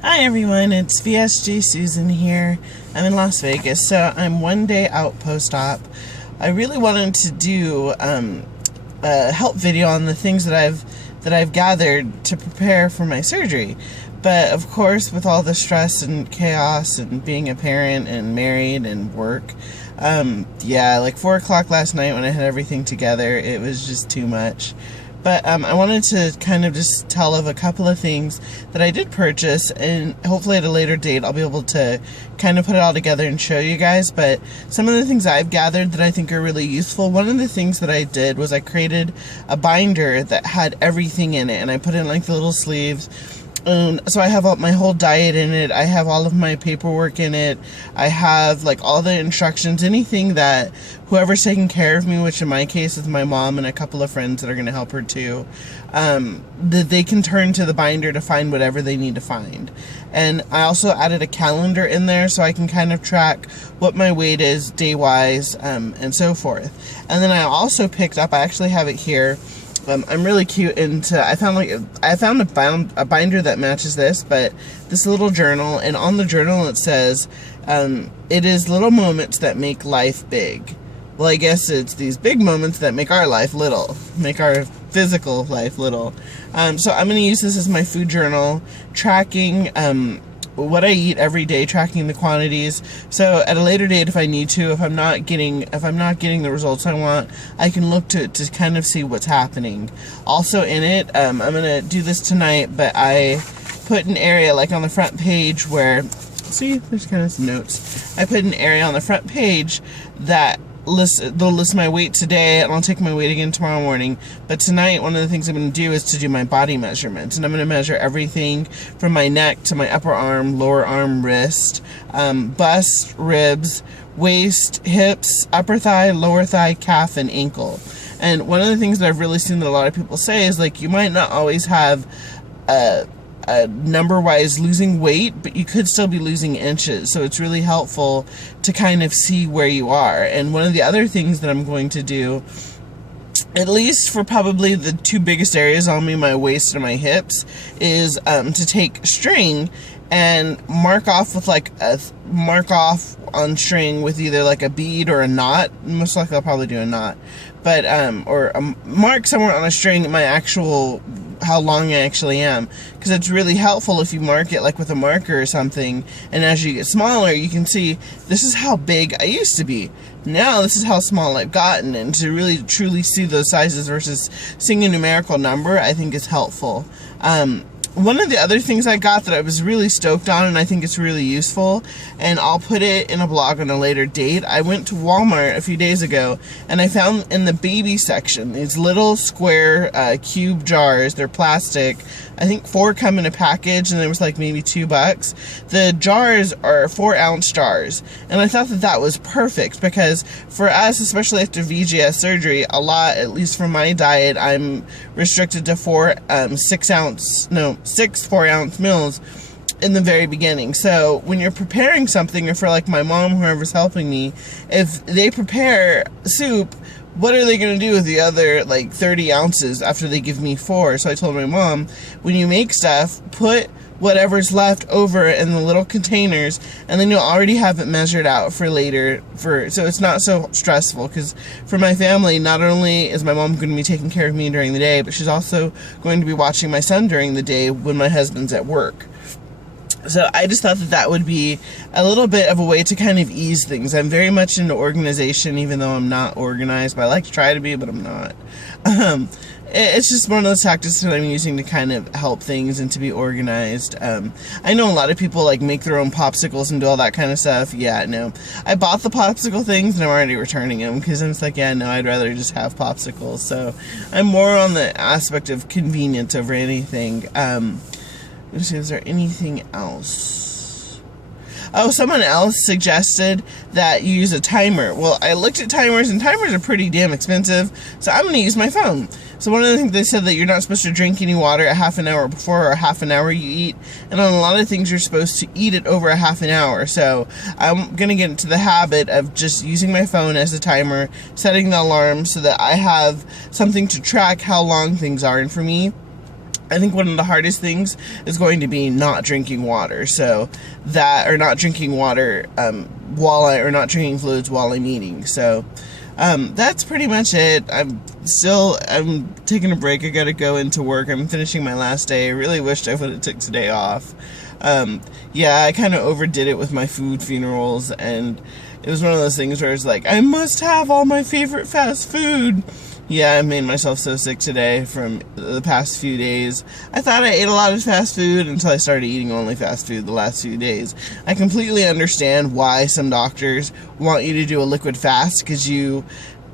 Hi everyone, it's VSG Susan here. I'm in Las Vegas, so I'm one day out post-op. I really wanted to do a help video on the things that I've gathered to prepare for my surgery. But of course, with all the stress and chaos and being a parent and married and work, yeah, like 4 o'clock last night when I had everything together, it was just too much. But I wanted to kind of just tell of a couple of things that I did purchase, and hopefully at a later date I'll be able to kind of put it all together and show you guys. But some of the things I've gathered that I think are really useful, one of the things that I did was I created a binder that had everything in it, and I put in like the little sleeves. So I have my whole diet in it. I have all of my paperwork in it. I have like all the instructions, anything that whoever's taking care of me, which in my case is my mom and a couple of friends that are going to help her too, that they can turn to the binder to find whatever they need to find. And I also added a calendar in there so I can kind of track what my weight is day-wise, and so forth. And then I also picked up, I actually have it here, I'm really cute into, I found a binder that matches this, but this little journal, and on the journal it says, it is little moments that make life big. Well, I guess it's these big moments that make our life little, make our physical life little. So I'm going to use this as my food journal, tracking, what I eat every day, tracking the quantities. So at a later date, if I need to, if I'm not getting the results I want, I can look to kind of see what's happening. Also in it, I'm gonna do this tonight, but I put an area like on the front page where, see, there's kind of some notes. I put an area on the front page that they'll list my weight today, and I'll take my weight again tomorrow morning. But tonight, one of the things I'm going to do is to do my body measurements, and I'm going to measure everything from my neck to my upper arm, lower arm, wrist, bust, ribs, waist, hips, upper thigh, lower thigh, calf, and ankle. And one of the things that I've really seen that a lot of people say is, like, you might not always have number-wise losing weight, but you could still be losing inches, so it's really helpful to kind of see where you are. And one of the other things that I'm going to do, at least for probably the two biggest areas on me, my waist and my hips, is to take string and mark off with on string with either like a bead or a knot. Most likely I'll probably do a knot, but or mark somewhere on a string my actual how long I actually am, because it's really helpful if you mark it like with a marker or something, and as you get smaller you can see this is how big I used to be, now this is how small I've gotten. And to really truly see those sizes versus seeing a numerical number, I think is helpful. One of the other things I got that I was really stoked on, and I think it's really useful, and I'll put it in a blog on a later date, I went to Walmart a few days ago, and I found in the baby section these little square cube jars. They're plastic. I think 4 come in a package, and there was like maybe $2. The jars are 4-ounce jars, and I thought that that was perfect, because for us, especially after VGS surgery, a lot, at least for my diet, I'm restricted to 6 4-ounce meals in the very beginning. So when you're preparing something, or for like my mom, whoever's helping me, if they prepare soup, what are they going to do with the other like 30 ounces after they give me 4? So I told my mom, when you make stuff, put whatever's left over in the little containers, and then you'll already have it measured out for later, so it's not so stressful. Because for my family, not only is my mom going to be taking care of me during the day, but she's also going to be watching my son during the day when my husband's at work. So I just thought that that would be a little bit of a way to kind of ease things. I'm very much into organization, even though I'm not organized, but I like to try to be, but I'm not. It's just one of those tactics that I'm using to kind of help things and to be organized. I know a lot of people like make their own popsicles and do all that kind of stuff. Yeah, no. I bought the popsicle things and I'm already returning them, because I'm just like, yeah, no, I'd rather just have popsicles. So I'm more on the aspect of convenience over anything. Let's see, is there anything else? Oh, someone else suggested that you use a timer. Well, I looked at timers, and timers are pretty damn expensive, so I'm going to use my phone. So one of the things they said that you're not supposed to drink any water a half an hour before or a half an hour you eat, and on a lot of things you're supposed to eat it over a half an hour. So I'm going to get into the habit of just using my phone as a timer, setting the alarm so that I have something to track how long things are. And for me, I think one of the hardest things is going to be not drinking water. So that, or not drinking water or not drinking fluids while I'm eating. So that's pretty much it. I'm taking a break. I gotta go into work. I'm finishing my last day. I really wished I would have took today off. Yeah, I kind of overdid it with my food funerals, and it was one of those things where it's like, I must have all my favorite fast food. Yeah, I made myself so sick today from the past few days. I thought I ate a lot of fast food until I started eating only fast food the last few days. I completely understand why some doctors want you to do a liquid fast, because you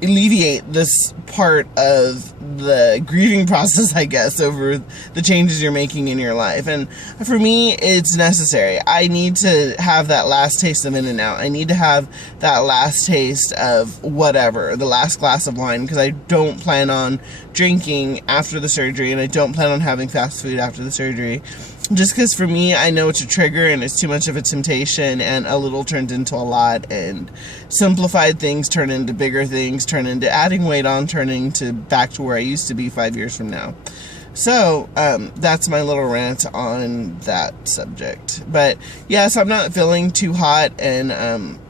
alleviate this part of the grieving process, I guess, over the changes you're making in your life. And for me, it's necessary. I need to have that last taste of In-N-Out. I need to have that last taste of whatever, the last glass of wine, because I don't plan on drinking after the surgery, and I don't plan on having fast food after the surgery. Just because for me, I know it's a trigger and it's too much of a temptation, and a little turns into a lot, and simplified things turn into bigger things, turn into adding weight on, turning to back to where I used to be 5 years from now. So, that's my little rant on that subject. But, yeah, so I'm not feeling too hot, and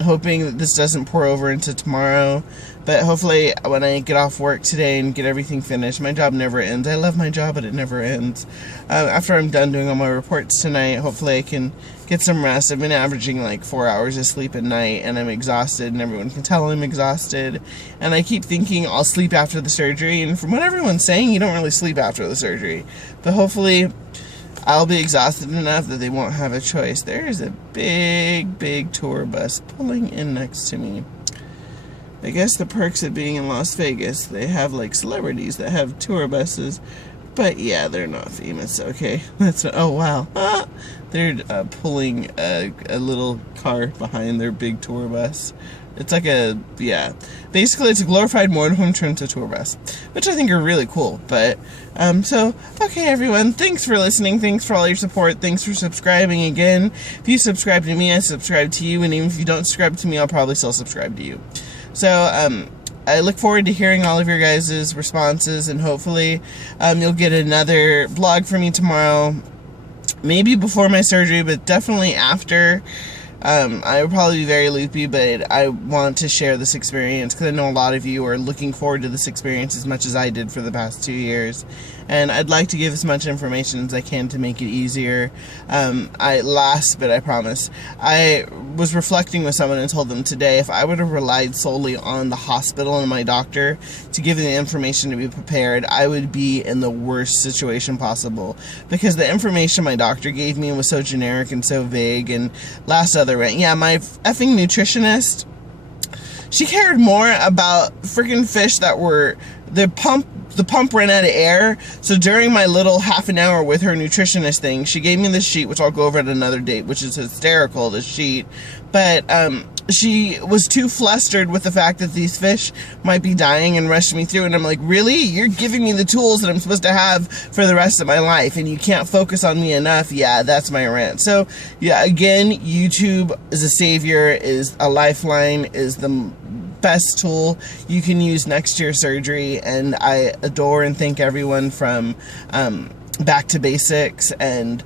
hoping that this doesn't pour over into tomorrow. But hopefully when I get off work today and get everything finished, my job never ends. I love my job, but it never ends. After I'm done doing all my reports tonight, hopefully I can get some rest. I've been averaging like 4 hours of sleep at night, and I'm exhausted, and everyone can tell I'm exhausted. And I keep thinking I'll sleep after the surgery, and from what everyone's saying, you don't really sleep after the surgery. But hopefully I'll be exhausted enough that they won't have a choice. There's a big tour bus pulling in next to me. I guess the perks of being in Las Vegas, they have like celebrities that have tour buses, but yeah, they're not famous. Okay, that's oh wow, they're pulling a little car behind their big tour bus. It's like basically it's a glorified motorhome turned to tour bus, which I think are really cool. But so okay, everyone, thanks for listening, thanks for all your support, thanks for subscribing again. If you subscribe to me, I subscribe to you, and even if you don't subscribe to me, I'll probably still subscribe to you. So, I look forward to hearing all of your guys' responses, and hopefully, you'll get another vlog from me tomorrow. Maybe before my surgery, but definitely after. I will probably be very loopy, but I want to share this experience because I know a lot of you are looking forward to this experience as much as I did for the past 2 years. And I'd like to give as much information as I can to make it easier. But I promise. I was reflecting with someone and told them today, if I would have relied solely on the hospital and my doctor to give me the information to be prepared, I would be in the worst situation possible. Because the information my doctor gave me was so generic and so vague. And last other rant, yeah, my effing nutritionist, she cared more about freaking fish that were the pump ran out of air. So during my little half an hour with her nutritionist thing, she gave me this sheet, which I'll go over at another date, which is hysterical, this sheet. But she was too flustered with the fact that these fish might be dying and rushed me through. And I'm like, really? You're giving me the tools that I'm supposed to have for the rest of my life, and you can't focus on me enough? Yeah, that's my rant. So, yeah, again, YouTube is a savior, is a lifeline, is the best tool you can use next to your surgery, and I adore and thank everyone from Back to Basics and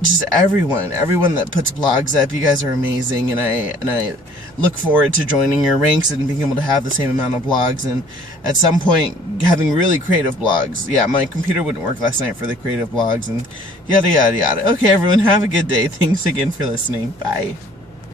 just everyone that puts blogs up. You guys are amazing, and I look forward to joining your ranks and being able to have the same amount of blogs, and at some point having really creative blogs. Yeah, my computer wouldn't work last night for the creative blogs, and yada yada yada. Okay, everyone, have a good day. Thanks again for listening. Bye.